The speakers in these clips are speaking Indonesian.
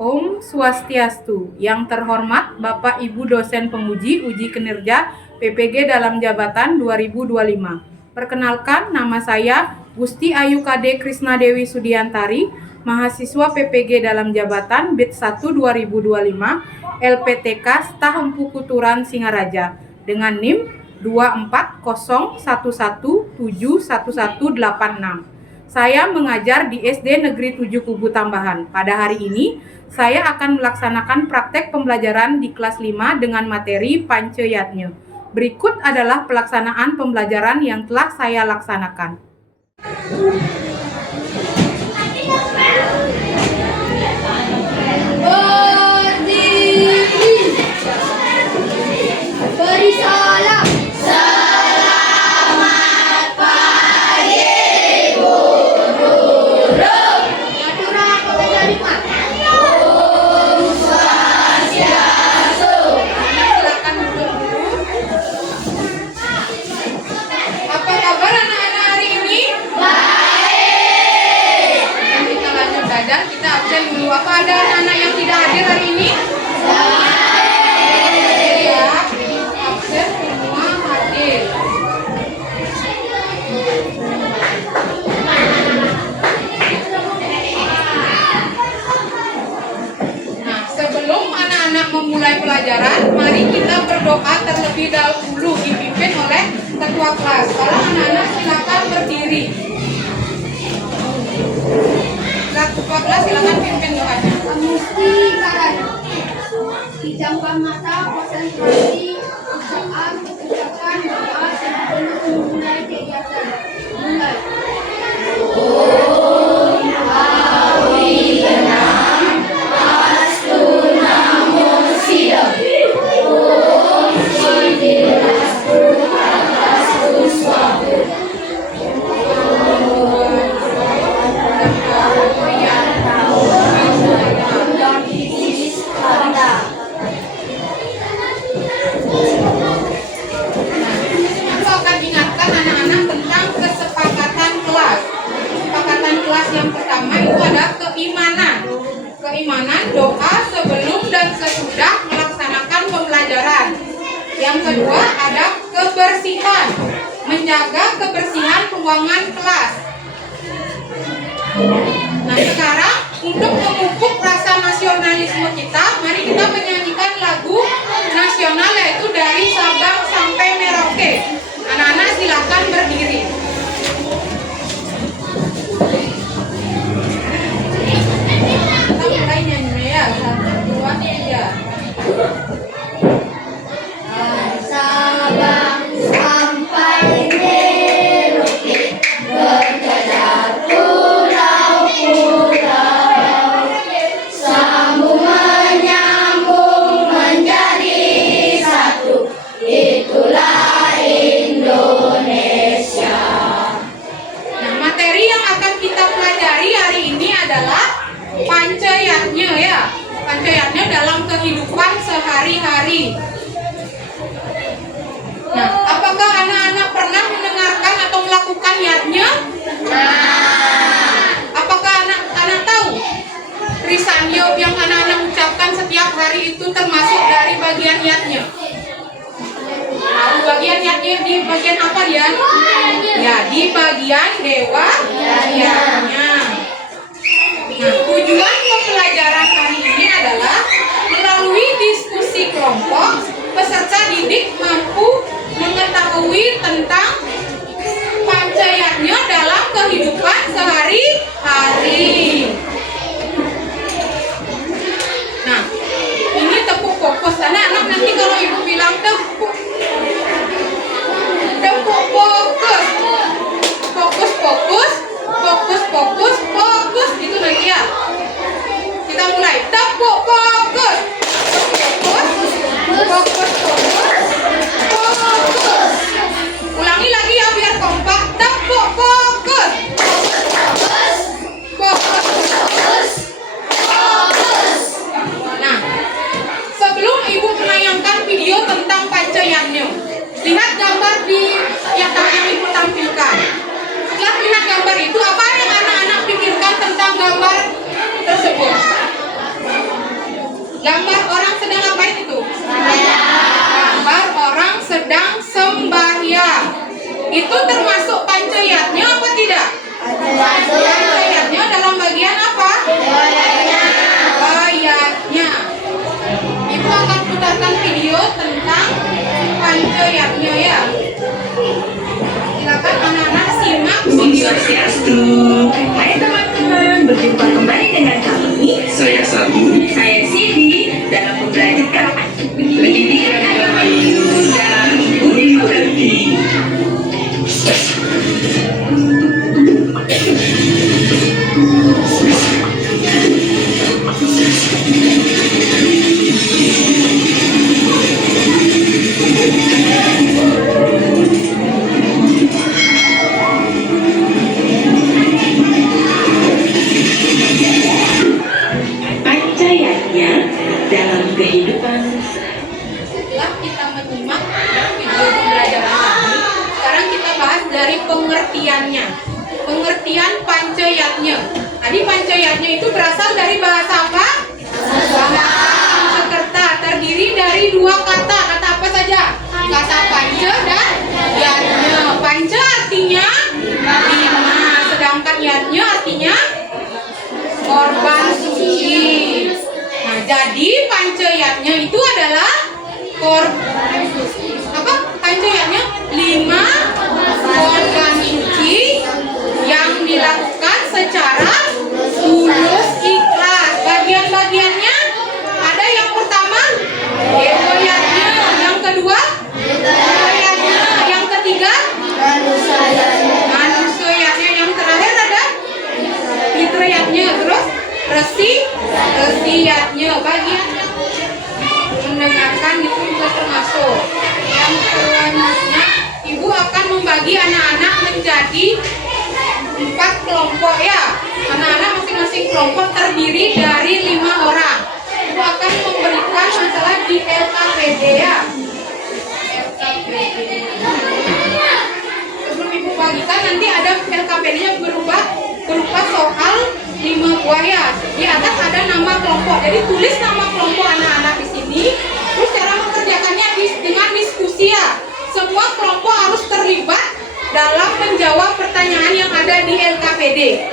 Om Swastiastu. Yang terhormat Bapak Ibu dosen penguji uji kinerja PPG dalam jabatan 2025. Perkenalkan, nama saya Gusti Ayu Kade Krisnadewi Sudiantari, mahasiswa PPG dalam jabatan BIT 1 2025 LPTK Stah Empu Kuturan Singaraja dengan NIM 24011711186. Saya mengajar di SD Negeri 7 Kubu Tambahan. Pada hari ini, saya akan melaksanakan praktek pembelajaran di kelas 5 dengan materi Panceyatnya. Berikut adalah pelaksanaan pembelajaran yang telah saya laksanakan. Beri salam. Kita absen dulu. Apa ada anak-anak yang tidak hadir hari ini? Ya, absen semua hadir. Nah, sebelum anak-anak memulai pelajaran, mari kita berdoa terlebih dahulu dipimpin oleh ketua kelas. Kalau anak-anak silakan berdiri. Ketua kelas silakan pimpin doanya. Mesti dijamkan mata, konsentrasi, ucapan doa sebelum memulai kegiatan. Mulai. Yang pertama itu ada keimanan. Keimanan, doa sebelum dan sesudah melaksanakan pembelajaran. Yang kedua ada kebersihan, menjaga kebersihan ruangan kelas. Nah, sekarang untuk memupuk rasa nasionalisme kita, mari kita menyanyikan lagu nasional yaitu dari Sabang sampai Merauke. Anak-anak silakan berdiri. Sabang sampai Merauke, berkejar pulau-pulau, sambung menyambung menjadi satu, itulah Indonesia. Nah, materi yang akan kita pelajari hari ini adalah Panceyatnya ya. Panceyatnya dalam kehidupan sehari-hari. Nah, apakah anak-anak pernah mendengarkan atau melakukan yatnya? Apakah anak-anak tahu Risanyop yang anak-anak ucapkan setiap hari itu termasuk dari bagian yatnya? Tahu bagian yatnya di bagian apa dia? Ya, di bagian dewa yatnya. Nah, tujuan pembelajaran hari ini adalah melalui diskusi kelompok, peserta didik mampu mengetahui tentang Panceyatnya dalam kehidupan sehari-hari. Nah, ini tepuk fokus. Anak-anak nanti kalau ibu bilang tepuk fokus. Fokus. Pancayatnya ya. Silakan anak-anak simak Om video. Swastiastu. Hai teman-teman, berjumpa kembali dengan kami. Saya Sabu. Saya Sidi dalam pembelajaran pendidikan agama Hindu dan budi pekerti. Pancayatnya dalam kehidupan. Setelah kita menyimak video pembelajaran tadi, sekarang kita bahas dari pengertiannya. Pengertian pancayatnya. Tadi pancayatnya itu berasal dari bahasa apa? Bahasa Sanskerta, terdiri dari dua kata. Kata apa saja? Kata panca dan yatnya. Panca artinya 5, sedangkan yatnya artinya korban suci. Nah, jadi pancayatnya itu adalah pancayatnya 5 korban suci yang dilakukan secara tulus ikhlas. Bagian-bagiannya ada yang pertama dewoyatnya, yang kedua dewoyatnya, yang ketiga manusayatnya, yang terakhir ada fitrayatnya, terus resiyatnya. Bagian mendengarkan itu juga termasuk. Yang selanjutnya ibu akan membagi anak-anak menjadi 4 kelompok ya. Anak-anak masing-masing kelompok terdiri dari 5 orang. Ibu akan memberikan masalah di LKPD ya. LKPD. Sebelum ibu bagikan nanti ada LKPD-nya berupa soal 5 buah ya. Di atas ada nama kelompok. Jadi tulis nama kelompok anak-anak di sini. Terus cara mengerjakannya dengan diskusi ya. Semua kelompok harus terlibat dalam menjawab pertanyaan yang ada di LKPD.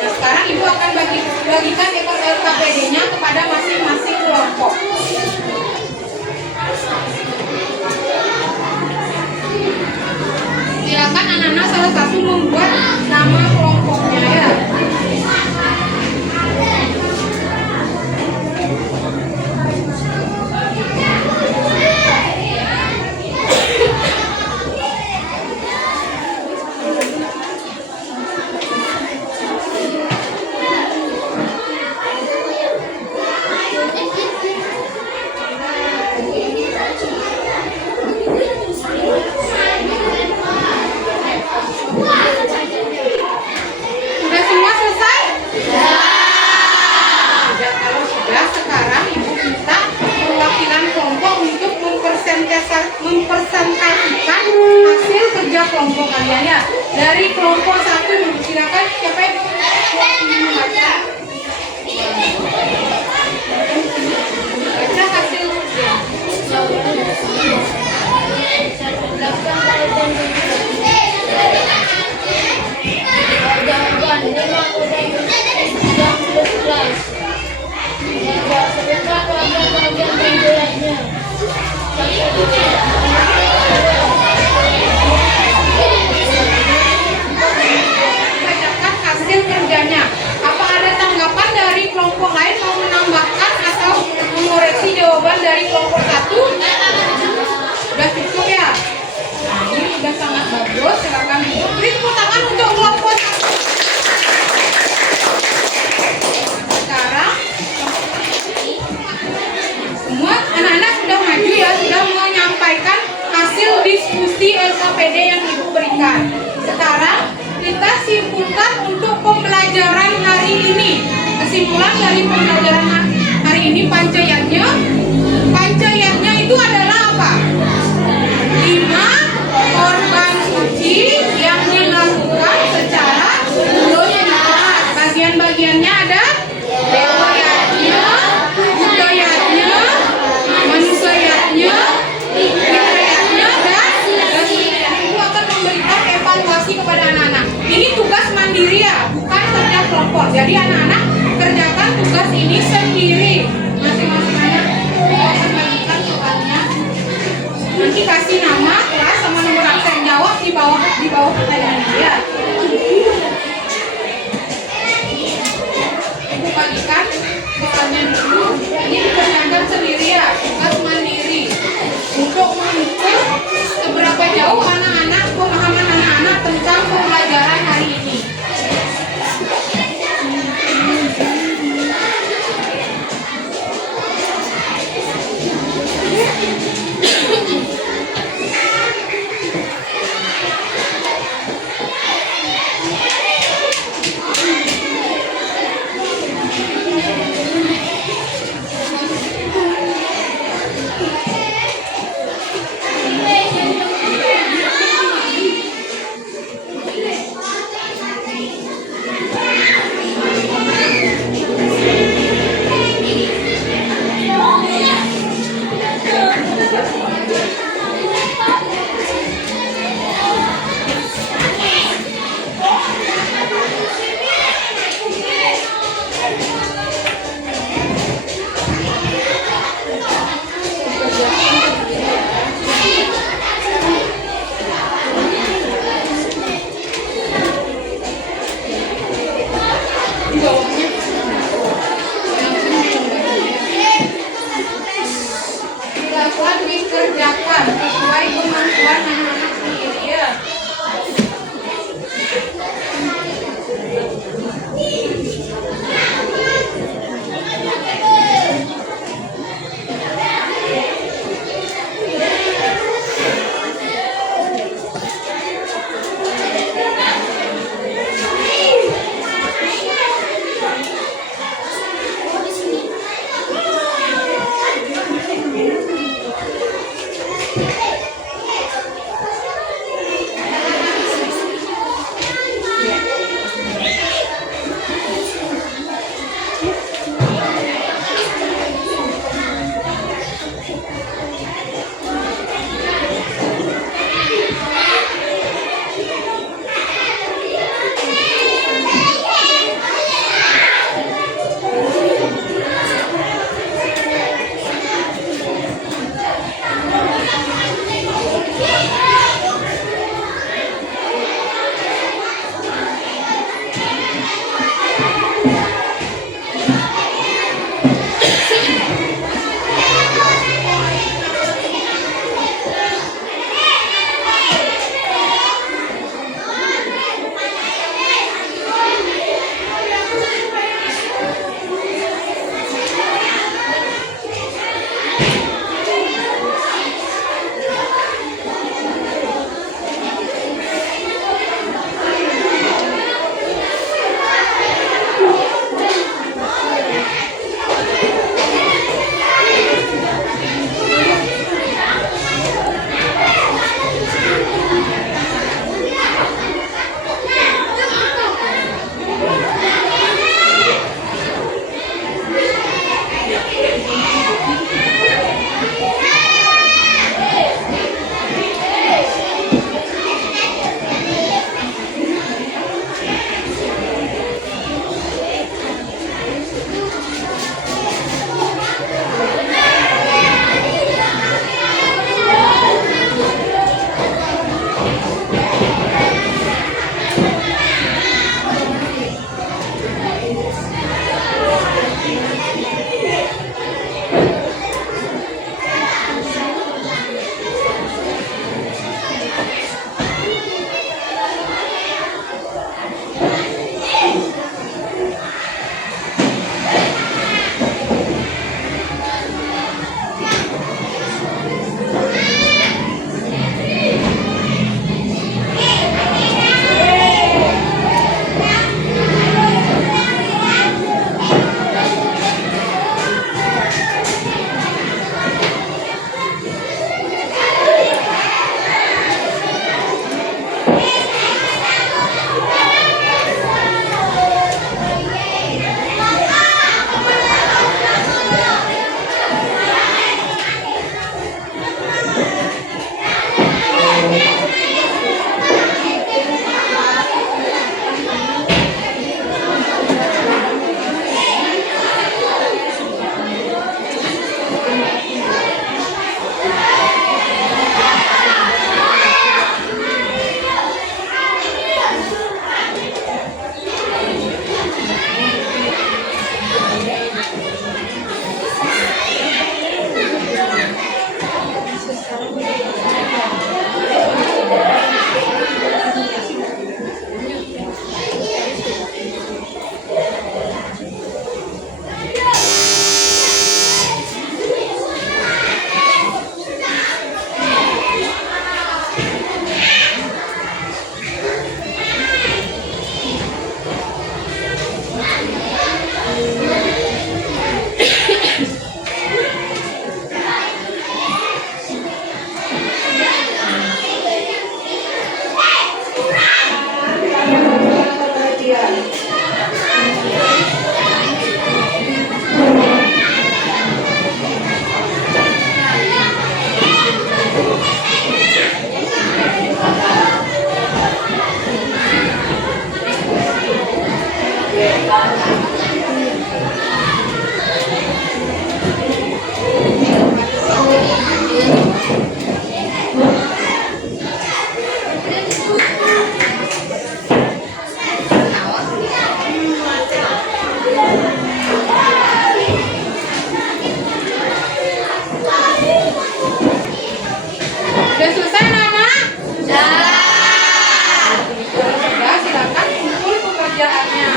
Nah, sekarang ibu akan bagikan LKPD-nya kepada masing-masing kelompok. Silakan anak-anak salah satu membuat nama kelompoknya ya. Sudah semua selesai? Sudah. Kalau sudah, sekarang ibu minta perwakilan kelompok untuk mempresentasikan hasil kerja kelompok kalian ya. Dari kelompok 1 silakan siapa yang membaca? Baca hasil kerja. Bacakan hasil kerjanya. Apa ada tanggapan dari kelompok lain mau menambahkan atau mengoreksi jawaban dari kelompok 1? Sudah cukup ya? Nah, ini sudah sangat bagus. Silakan duduk. Beri tepuk tangan untuk kelompok 1. Sekarang semua anak-anak sudah maju ya, sudah menyampaikan hasil diskusi LKPD yang ibu berikan. Sekarang kita simpulkan untuk pembelajaran hari ini. Kesimpulan dari pembelajaran hari ini pancayatnya itu adalah apa? 5 korban suci yang dilakukan secara tulus ikhlas. Bagian-bagiannya ada dewoyatnya, buddhayatnya, manusayatnya, fitrayatnya, dan ibu akan memberikan evaluasi kepada anak-anak. Ini tugas mandiri ya, bukan kerja kelompok. Jadi anak-anak kerjakan tugas ini sendiri. Masing-masing anak akan bagikan soalnya. Nanti kasih nama pertanyaan dia. Ibu bagikan soalnya dulu. Ini dikerjakan sendiri ya, tugas mandiri. Untuk mengukur seberapa jauh anak-anak pemahaman anak-anak tentang pembelajaran hari ini. Sudah selesai anak-anak? Kalau sudah, silakan kumpul pekerjaannya.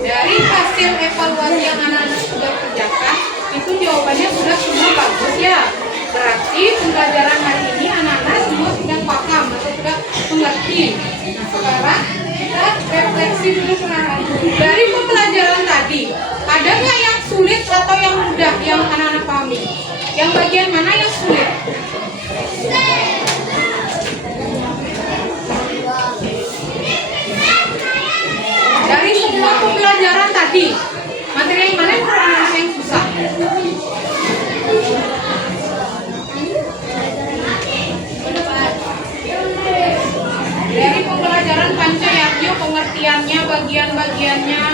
Dari hasil evaluasi yang anak-anak sudah kerjakan, itu jawabannya sudah semua bagus ya. Berarti pembelajaran hari ini anak-anak semua sudah paham atau sudah mengerti. Nah, sekarang kita refleksi dulu perlahan. Dari pembelajaran tadi, ada nggak yang sulit atau yang mudah yang anak-anak pahami? Yang bagian mana yang sulit? Dari semua pembelajaran tadi, materi yang mana yang menurut anak-anak yang susah? Dari pembelajaran Pancayatnya, pengertiannya, bagian-bagiannya,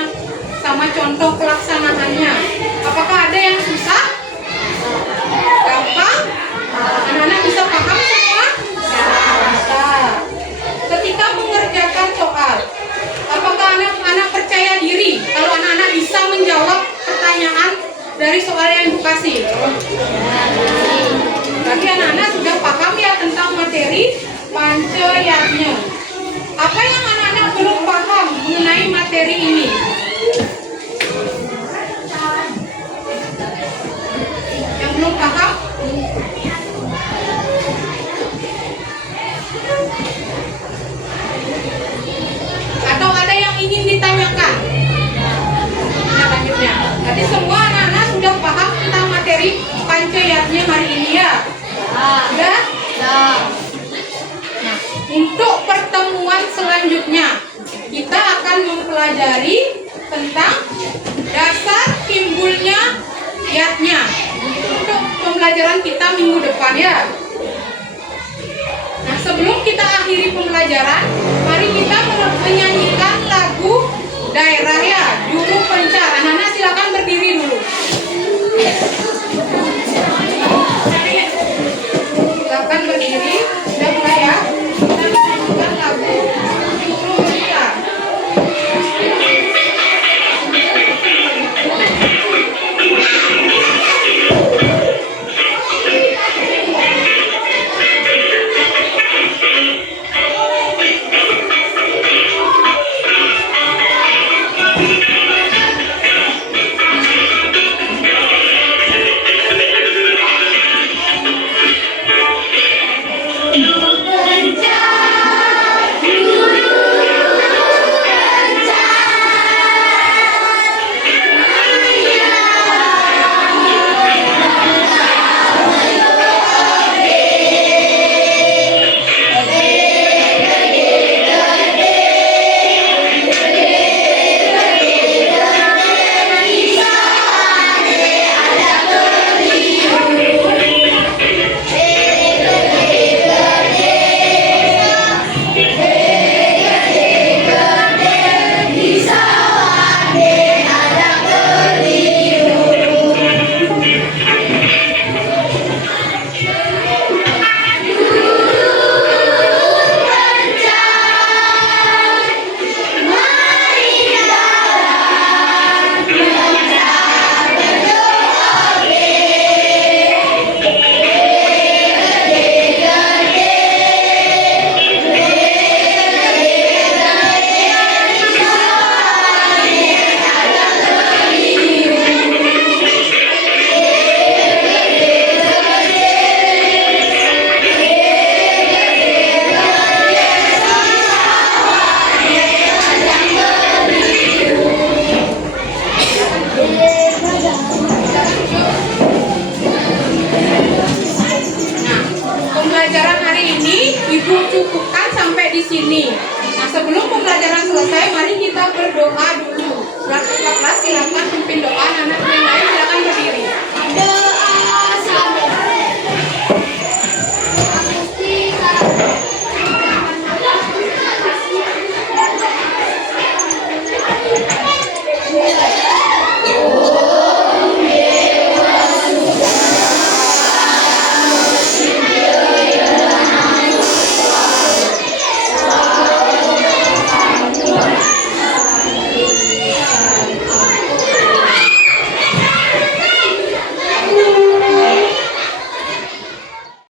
sama contoh pelaksanaannya, apakah ada yang susah? Gampang? Anak-anak bisa paham semua? Bisa. Ketika mengerjakan soal, apakah anak-anak percaya diri kalau anak-anak bisa menjawab pertanyaan dari soal yang dikasih? Berarti anak-anak sudah paham ya tentang materi Pancayatnya. Apa yang anak-anak belum paham mengenai materi ini? Yang belum paham? Atau ada yang ingin ditanyakan? Selanjutnya, tadi semua anak-anak sudah paham tentang materi Pancayatnya hari ini ya? Sudah? Nah, untuk pertemuan selanjutnya, kita akan mempelajari tentang dasar timbulnya yatnya. Untuk pembelajaran kita minggu depan ya. Nah, sebelum kita akhiri pembelajaran, mari kita menyanyikan lagu daerah ya, Juru Pencar. Anak-anak silakan berdiri dulu. Silakan berdiri. Sudah mulai ya. Kita menyanyikan lagu Juru Pencar. sini. Nah, sebelum pembelajaran selesai, mari kita berdoa dulu. Kelas silakan pimpin doa, anak-anak yang lain silakan berdiri. Doa